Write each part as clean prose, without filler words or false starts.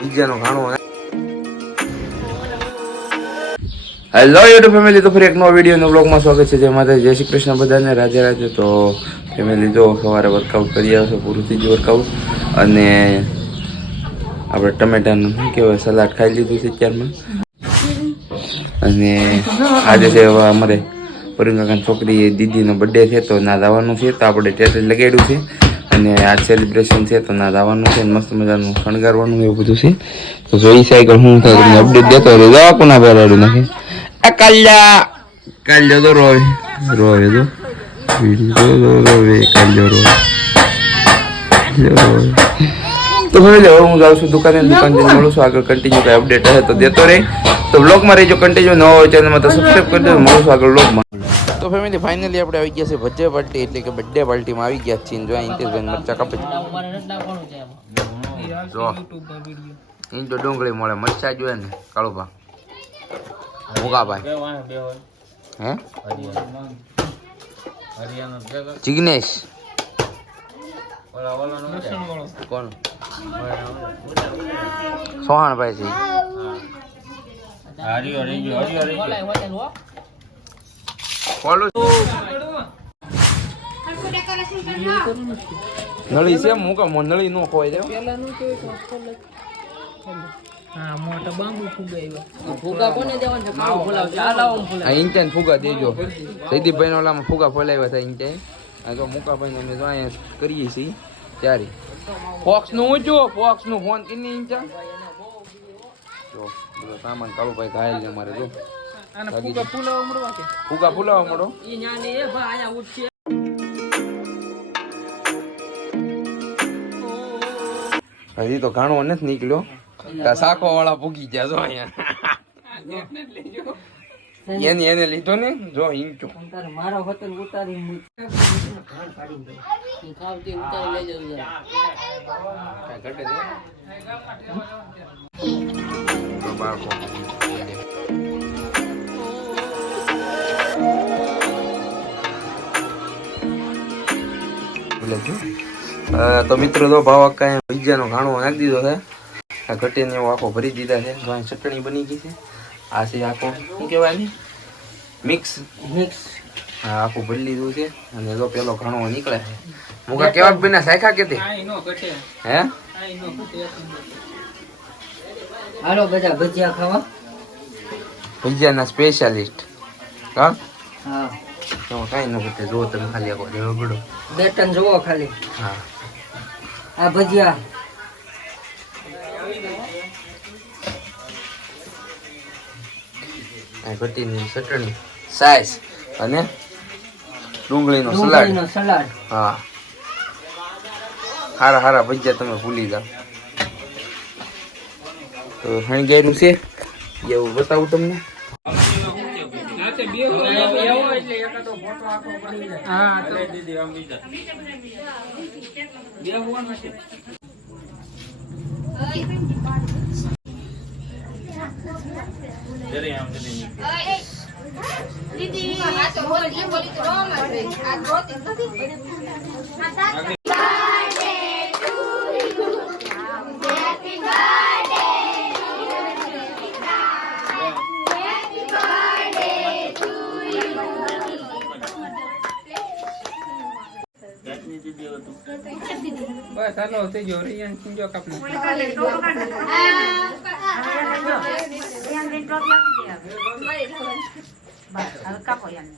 બીજાનો ઘાણો. Hello YouTube family, તો ફરી એક નવો વિડીયોનો બ્લોગમાં સ્વાગત છે. જય માતા, જય શ્રી કૃષ્ણ બધાને, રાધે રાધે. તો ફેમિલી જો સવારે વર્કઆઉટ કરી આવ્યો છે, પૂરું થઈ ગયું વર્કઆઉટ. અને આપણે ટમેટાનું શું કહેવાય સલાડ ખાઈ લીધું છે અત્યારમાં. અને આજે છે અમારે પરિંગાકાની છોકરી દીદીનો બર્થડે છે, તો ના જવાનું છે. તો આપણે ટેટસ લગાડ્યું છે અને આ સેલિબ્રેશન છે, તો ના જવાનું છે. મસ્ત મજાનું શણગારવાનું એવું બધું છે. તો જોઈ સાયકલ હું તમને અપડેટ દેતો રહી જાઓ. કોના બેરાડું નાખે આ કાલ્યા કાલ્યો તો રોય રોય તો રોવે કાલ્યો રોય. તો હવે હું જાઉં છું દુકાને મળું છું. આગળ કન્ટિન્યુ કઈ અપડેટ હશે તો દેતો રહે. તો બ્લોગમાં રહીજો કન્ટિન્યુ. નવો હોય ચેનલમાં તો સબસ્ક્રાઈબ કરી દો. મળું છું આગળ બ્લોગમાં. તો ફેમિલી ફાઇનલી આપણે આવી ગયા છે ભજ્જે પાર્ટી, એટલે કે બર્થડે પાર્ટીમાં આવી ગયા છીએ. જો ઇન્ટેશભાઈ મરચા કાપે જો અહીં તો ડુંગળી મળે, મરચા જોઈએ ને કાળુભા ભૂગાભાઈ હે જિગ્નેશ કોણ સોહાણભાઈ છે. નળી છે મૂકા નળી નો ખોવાય જાય. હા મોટા બાંબુ ફુગા કોને દેવાનું છે? કાળો ફુલાવ ચાલાવો ફુલાવ આ ઇન્ટેન ફુગા દેજો. જયદીપભાઈ નો ઓલામાં ફુગા ફોલાવ્યા હતા ઇન્ટેન. આ તો મુકાભાઈ અમે તો અહીંયા કરીએ છીએ ત્યારે. ફોક્સ નું ઊંચું ફોક્સ નું ફોન કિની ઇંચા જો બધો સામાન કાળુભાઈ ઘાયલ છે અમારે. જો અને ફુગા ફુલાવા મળવા કે ફુગા ફુલાવા મળો ઈ ન્યાને એ ભા આયા ઉઠશે. હજી તો ઘાણો નથી નીકળ્યો. સાખો વાળા ભૂગી ગયા જો અહીંયા એને લીધો ને જો ઈંચો મારો હોતન ઉતારી ખાવતી ઉતારી લઈ જજો તો મિત્રો તો ભાવ કઈ ભજીયાનો ઘાણો નાખી દીધો છે. આ ઘટીને એવો આખો ભરી દીધા છે. ચટણી બની ગઈ છે. આ છે આખો શું કહેવાય ને મિક્સ હા આખું ભરી લીધું છે. અને જો પેલો ઘાણો નીકળે છે. મુકા કેવા બના સાયખા કેતી હે હાલો બધા ભજીયા ખાવા. ભજીયાના સ્પેશિયાલિસ્ટ હા હા તો કઈ ન ઘટે. જો તમે ખાલી આખો દેવગડો બે ટન જોવો ખાલી. હા આ ભજીયા ઘટીની ચટણી સાઈઝ અને ડુંગળીનો સલાડ. હા હારા હારા ભજીયા તમે ભૂલી જાઓ. તો હણગાયનું છે એવું બતાવું તમને. બસ હાલો થઈ ગયો રિયાન સિંજો કાપનો કાપો યાર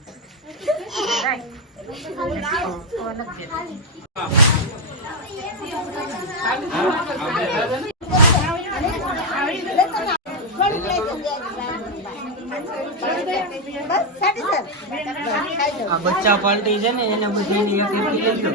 આ બચ્ચા પાલટી છે ને એને બધી એની એક એક લેજો.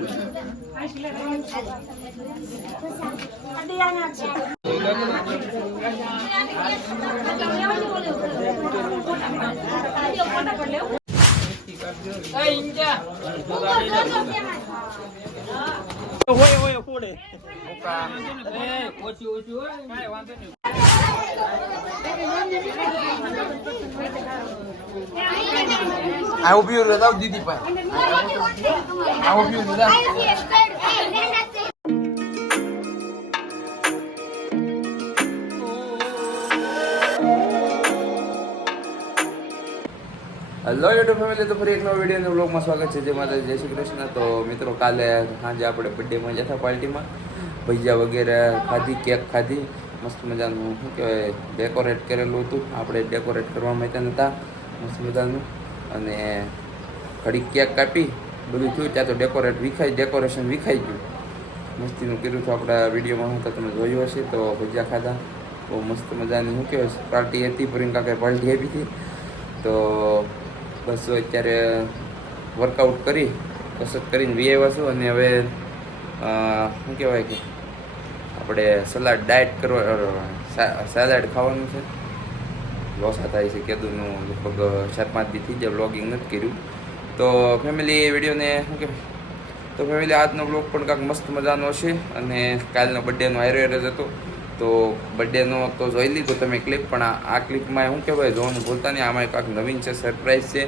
આ ઉભી રહો દીદી પાસે આ ઉભી રહો. હેલો યુટ્યુબ ફેમિલી, તો ફરી એક નવા વિડીયો બ્લોગમાં સ્વાગત છે. જે માતા જય શ્રી કૃષ્ણ. તો મિત્રો, કાલે સાંજે આપણે બર્થડેમાં જતા પાર્ટીમાં ભજીયા વગેરે ખાધી, કેક ખાધી, મસ્ત મજાનું શું કહેવાય ડેકોરેટ કરેલું હતું. આપણે ડેકોરેટ કરવા માંગ્યા નહોતા, મસ્ત મજાનું. અને ઘડીક કેક કાપી બધું થયું ત્યાં તો ડેકોરેશન વિખાઈ ગયું. મસ્તીનું કર્યું હતું આપણા વિડીયોમાં હું તો તમે જોયું હશે. તો ભજીયા ખાધા, બહુ મસ્ત મજાની શું કહેવાય પાર્ટી હતી. પૂરી કાંઈ પાર્ટી આપી હતી. તો બસ અત્યારે વર્કઆઉટ કરી કસરત કરીને વી આવ્યા છું. અને હવે શું કહેવાય કે આપણે ડાયટ કરવા સેલાડ ખાવાનું છે. લોસા થાય છે કેદુનું લગભગ 4-5 દી થઈ જાય વ્લોગિંગ નથી કર્યું. તો ફેમિલી વિડીયોને શું કહેવાય તો ફેમિલી આજનો બ્લોગ પણ કાંઈક મસ્ત મજાનો હશે. અને કાલનો બર્થડેનો હારો હતો. તો બર્થડેનો તો જોઈ લીધો તમે ક્લિપ, પણ આ ક્લિપમાં શું કહેવાય જોવાનું ભૂલતા નહીં. આમાં કાંઈક નવીન છે, સરપ્રાઈઝ છે.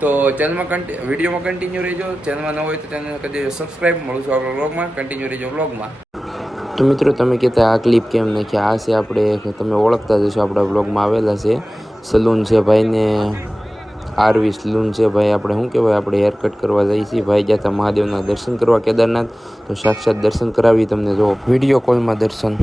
તો ચેનલમાં વિડીયોમાં કન્ટિન્યુ રહેજો. ચેનલમાં ન હોય તો ચેનલ કદી સબસ્ક્રાઈબ. મળું છું આપણા વ્લોગમાં, કન્ટિન્યુ રહેજો વ્લોગમાં. તો મિત્રો, તમે કહેતા આ ક્લિપ કેમ નાખી? આ છે આપણે તમે ઓળખતા જશો, આપણા વ્લોગમાં આવેલા છે. સલૂન છે ભાઈને, આરવી સલૂન છે ભાઈ. આપણે શું કહેવાય આપણે હેર કટ કરવા જઈએ છીએ. ભાઈ ગયા હતા મહાદેવના દર્શન કરવા કેદારનાથ. તો સાક્ષાત દર્શન કરાવી તમને જો વિડીયો કોલમાં દર્શન.